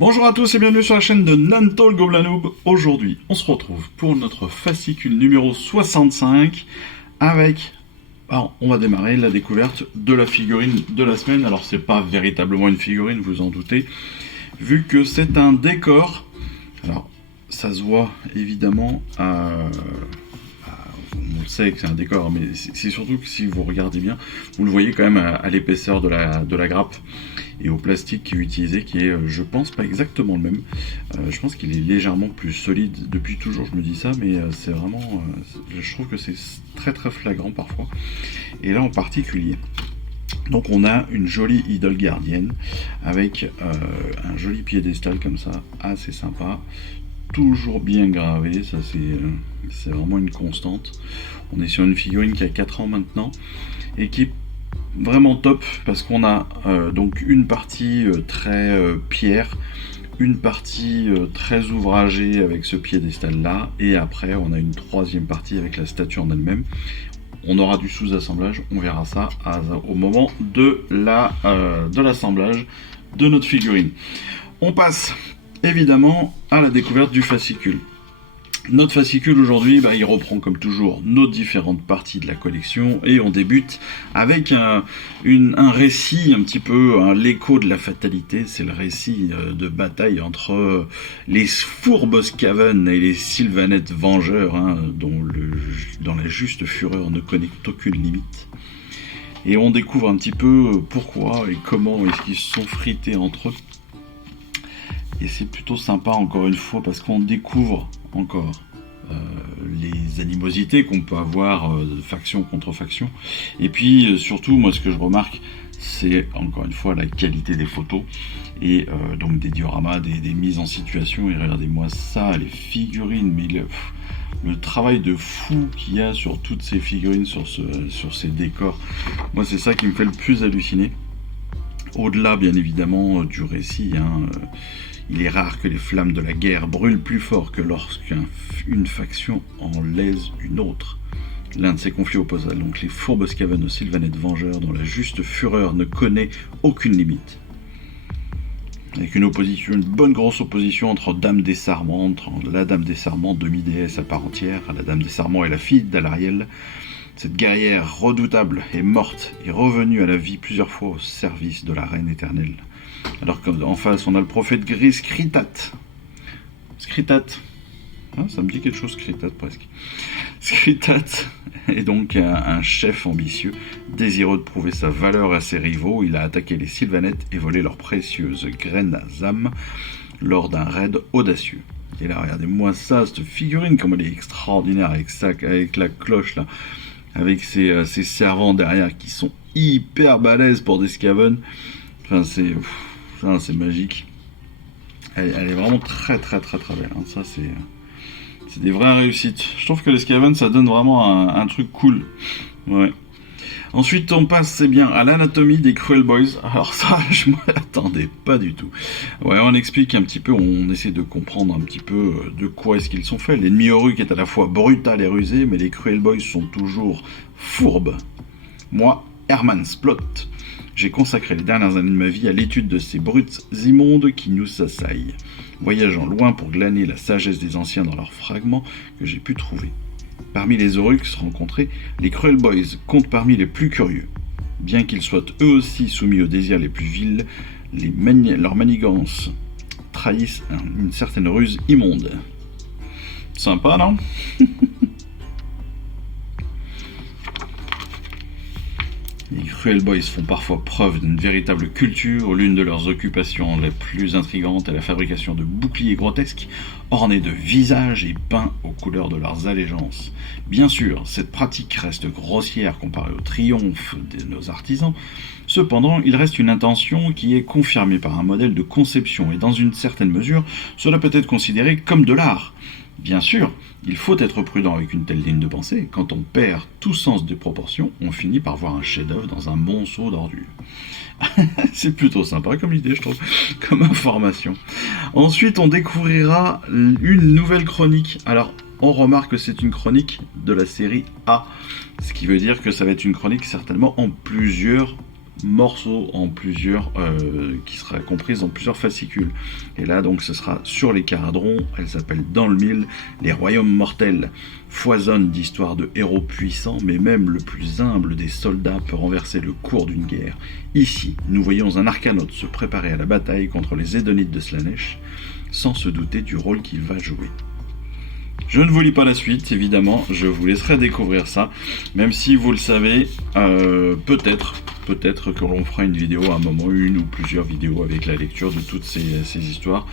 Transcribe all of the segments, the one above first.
Bonjour à tous et bienvenue sur la chaîne de Nanto le Gobelin Noob. Aujourd'hui, on se retrouve pour notre fascicule numéro 65 avec... Alors, on va démarrer la découverte de la figurine de la semaine. Alors, c'est pas véritablement une figurine, vous en doutez, vu que c'est un décor. Alors, ça se voit évidemment on le sait que c'est un décor, mais c'est surtout que si vous regardez bien, vous le voyez quand même à l'épaisseur de la grappe et au plastique qui est utilisé, qui est, je pense, pas exactement le même. Je pense qu'il est légèrement plus solide. Depuis toujours, je me dis ça, mais c'est vraiment... je trouve que c'est très très flagrant parfois. Et là en particulier. Donc on a une jolie idole gardienne avec un joli piédestal comme ça, assez sympa. Toujours bien gravé, ça c'est vraiment une constante. On est sur une figurine qui a 4 ans maintenant et qui est vraiment top parce qu'on a donc une partie très pierre, une partie très ouvragée avec ce piédestal là, et après on a une troisième partie avec la statue en elle-même. On aura du sous-assemblage, on verra ça au moment de l'assemblage de notre figurine. On passe évidemment à la découverte du fascicule. Notre fascicule aujourd'hui, il reprend comme toujours nos différentes parties de la collection et on débute avec un récit un petit peu, l'écho de la fatalité. C'est le récit de bataille entre les fourbes Skaven et les Sylvanettes Vengeurs, dont la juste fureur ne connaît aucune limite. Et on découvre un petit peu pourquoi et comment est-ce qu'ils se sont frités entre eux. Et c'est plutôt sympa encore une fois parce qu'on découvre encore les animosités qu'on peut avoir de faction contre faction. Et puis surtout, moi ce que je remarque, c'est encore une fois la qualité des photos et donc des dioramas, des mises en situation. Et regardez-moi ça, les figurines, mais le travail de fou qu'il y a sur toutes ces figurines, sur ces décors. Moi c'est ça qui me fait le plus halluciner. Au-delà bien évidemment du récit, il est rare que les flammes de la guerre brûlent plus fort que lorsqu'une faction en lèse une autre. L'un de ces conflits opposa donc les fourbes Skaven aux Sylvanettes Vengeurs, dont la juste fureur ne connaît aucune limite. Avec une bonne grosse opposition entre Dame des Sarments, entre la Dame des Sarments, demi-déesse à part entière. La Dame des Sarments est la fille d'Alariel. Cette guerrière redoutable est morte et revenue à la vie plusieurs fois au service de la Reine éternelle. Alors qu'en face, on a le prophète gris Skritat. Ça me dit quelque chose, Skritat presque. Skritat est donc un chef ambitieux, désireux de prouver sa valeur à ses rivaux. Il a attaqué les Sylvanettes et volé leurs précieuses graines à Zam lors d'un raid audacieux. Et là, regardez-moi ça, cette figurine, comme elle est extraordinaire avec la cloche là, avec ses servants derrière qui sont hyper balèzes pour des Skaven. Enfin, c'est magique. Elle est vraiment très très très très belle. Ça, c'est des vraies réussites. Je trouve que les Skaven, ça donne vraiment un truc cool. Ouais. Ensuite, on passe, c'est bien, à l'anatomie des Cruel Boys. Alors ça, je m'y attendais pas du tout. Ouais, on explique un petit peu, on essaie de comprendre un petit peu de quoi est-ce qu'ils sont faits. L'ennemi Orruk est à la fois brutal et rusé, mais les Cruel Boys sont toujours fourbes. Moi, Herman Splott, j'ai consacré les dernières années de ma vie à l'étude de ces brutes immondes qui nous assaillent, voyageant loin pour glaner la sagesse des anciens dans leurs fragments que j'ai pu trouver. Parmi les Oryx rencontrés, les Cruel Boys comptent parmi les plus curieux. Bien qu'ils soient eux aussi soumis aux désirs les plus vils, leurs manigances trahissent une certaine ruse immonde. Sympa, non? Les Cruel Boys font parfois preuve d'une véritable culture. L'une de leurs occupations les plus intrigantes est la fabrication de boucliers grotesques, ornés de visages et peints aux couleurs de leurs allégeances. Bien sûr, cette pratique reste grossière comparée au triomphe de nos artisans. Cependant, il reste une intention qui est confirmée par un modèle de conception, et dans une certaine mesure, cela peut être considéré comme de l'art. Bien sûr, il faut être prudent avec une telle ligne de pensée. Quand on perd tout sens des proportions, on finit par voir un chef-d'œuvre dans un monceau d'ordures. C'est plutôt sympa comme idée, je trouve, comme information. Ensuite, on découvrira une nouvelle chronique. Alors, on remarque que c'est une chronique de la série A, ce qui veut dire que ça va être une chronique certainement en plusieurs morceaux en plusieurs, qui sera comprise en plusieurs fascicules. Et là donc ce sera sur les Caradrons, elle s'appelle Dans le Mille, les royaumes mortels foisonnent d'histoires de héros puissants, mais même le plus humble des soldats peut renverser le cours d'une guerre. Ici, nous voyons un arcanote se préparer à la bataille contre les Édonites de Slaanesh, sans se douter du rôle qu'il va jouer. Je ne vous lis pas la suite, évidemment, je vous laisserai découvrir ça, même si vous le savez, peut-être que l'on fera une vidéo à un moment, une ou plusieurs vidéos avec la lecture de toutes ces histoires,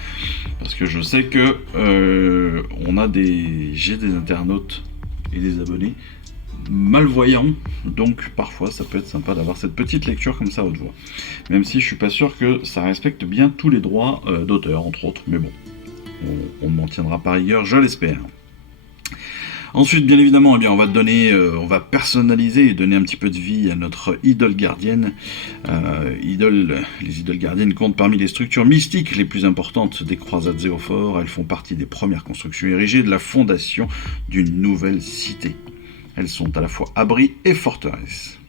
parce que je sais que j'ai des internautes et des abonnés malvoyants, donc parfois ça peut être sympa d'avoir cette petite lecture comme ça à haute voix, même si je suis pas sûr que ça respecte bien tous les droits d'auteur, entre autres, mais bon, on ne m'en tiendra pas rigueur, je l'espère. Ensuite, bien évidemment, on va personnaliser et donner un petit peu de vie à notre idole gardienne. Les idoles gardiennes comptent parmi les structures mystiques les plus importantes des croisades Zéophore. Elles font partie des premières constructions érigées de la fondation d'une nouvelle cité. Elles sont à la fois abris et forteresses.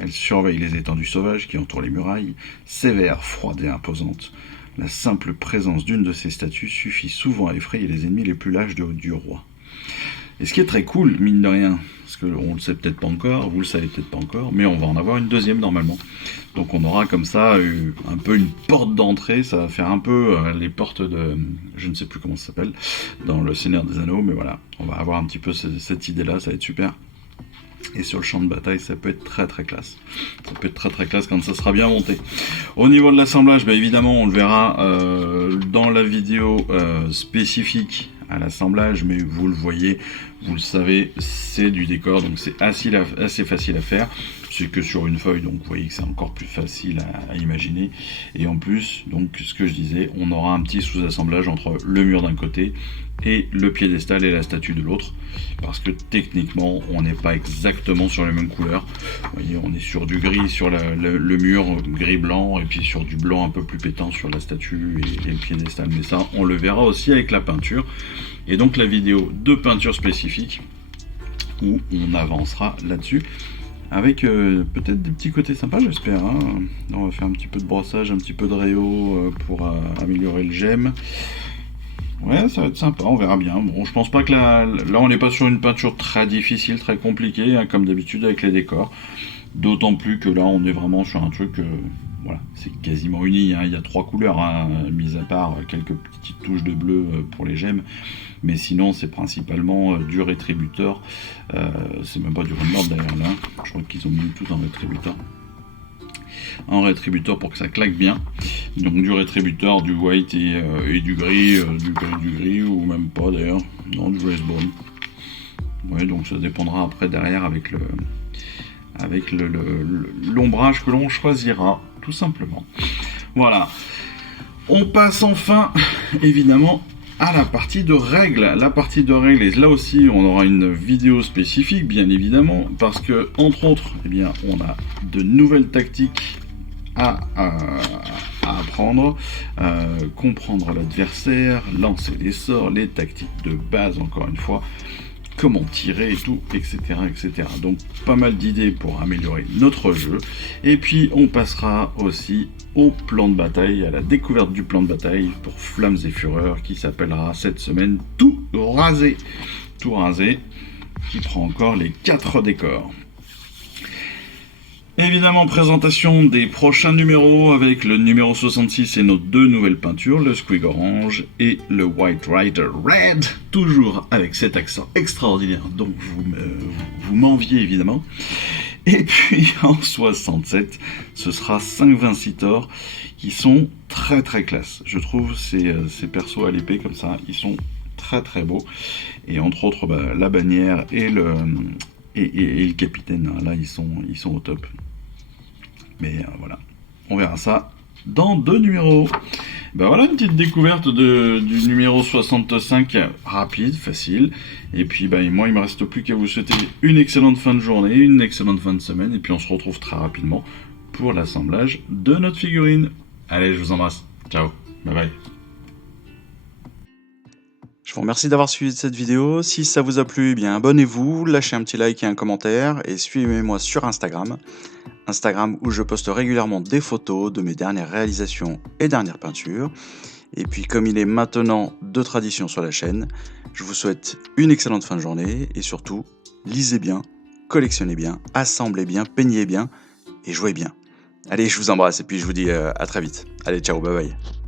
Elles surveillent les étendues sauvages qui entourent les murailles, sévères, froides et imposantes. La simple présence d'une de ces statues suffit souvent à effrayer les ennemis les plus lâches du roi. Et ce qui est très cool, mine de rien, parce qu'on le sait peut-être pas encore, vous le savez peut-être pas encore, mais on va en avoir une deuxième normalement. Donc on aura comme ça un peu une porte d'entrée, ça va faire un peu les portes de, je ne sais plus comment ça s'appelle, dans le Seigneur des Anneaux, mais voilà, on va avoir un petit peu cette idée-là, ça va être super. Et sur le champ de bataille, ça peut être très très classe. Ça peut être très très classe quand ça sera bien monté. Au niveau de l'assemblage, bah évidemment, on le verra dans la vidéo spécifique à l'assemblage, mais vous le voyez, vous le savez, c'est du décor, donc c'est assez facile à faire. C'est que sur une feuille, donc vous voyez que c'est encore plus facile à imaginer. Et en plus, donc ce que je disais, on aura un petit sous-assemblage entre le mur d'un côté et le piédestal et la statue de l'autre, parce que techniquement on n'est pas exactement sur les mêmes couleurs. Vous voyez, on est sur du gris sur le mur, gris blanc, et puis sur du blanc un peu plus pétant sur la statue et le piédestal, mais ça on le verra aussi avec la peinture, et donc la vidéo de peinture spécifique où on avancera là-dessus avec peut-être des petits côtés sympas, j'espère, hein. On va faire un petit peu de brossage, un petit peu de réo pour améliorer le gemme. Ouais, ça va être sympa, on verra bien. Bon, je pense pas que là on n'est pas sur une peinture très difficile, très compliquée, hein, comme d'habitude avec les décors. D'autant plus que là, on est vraiment sur un truc, voilà, c'est quasiment uni, hein. Il y a 3 couleurs, hein, mis à part quelques petites touches de bleu pour les gemmes. Mais sinon, c'est principalement du rétributeur. C'est même pas du Remnord d'ailleurs, là. Je crois qu'ils ont mis tout en rétributeur. En rétributeur pour que ça claque bien. Donc du rétributeur, du white et du gris, du gris ou même pas d'ailleurs. Non, du Raceborn. Ouais, donc ça dépendra après derrière avec l'ombrage que l'on choisira, tout simplement. Voilà. On passe enfin, évidemment, à la partie de règles. La partie de règles, et là aussi, on aura une vidéo spécifique, bien évidemment, parce que, entre autres, eh bien, on a de nouvelles tactiques à apprendre, comprendre l'adversaire, lancer les sorts, les tactiques de base, encore une fois, comment tirer et tout, etc., etc. Donc pas mal d'idées pour améliorer notre jeu. Et puis on passera aussi au plan de bataille, à la découverte du plan de bataille pour Flammes et Fureurs, qui s'appellera cette semaine Tout Rasé. Tout Rasé, qui prend encore les 4 décors. Évidemment, présentation des prochains numéros avec le numéro 66 et nos 2 nouvelles peintures, le Squig Orange et le White Rider Red, toujours avec cet accent extraordinaire dont vous m'enviez évidemment. Et puis en 67, ce sera 5 Vincitor qui sont très très classe. Je trouve ces persos à l'épée comme ça, ils sont très très beaux. Et entre autres, la bannière et le capitaine, là ils sont au top. Mais voilà, on verra ça dans 2 numéros. Ben voilà, une petite découverte du numéro 65, rapide, facile. Et puis moi il me reste plus qu'à vous souhaiter une excellente fin de journée, une excellente fin de semaine, et puis on se retrouve très rapidement pour l'assemblage de notre figurine. Allez, je vous embrasse, ciao, bye bye. Je vous remercie d'avoir suivi cette vidéo. Si ça vous a plu, eh bien abonnez-vous, lâchez un petit like et un commentaire et suivez-moi sur Instagram Instagram où je poste régulièrement des photos de mes dernières réalisations et dernières peintures. Et puis comme il est maintenant de tradition sur la chaîne, je vous souhaite une excellente fin de journée et surtout, lisez bien, collectionnez bien, assemblez bien, peignez bien et jouez bien. Allez, je vous embrasse et puis je vous dis à très vite. Allez, ciao, bye bye.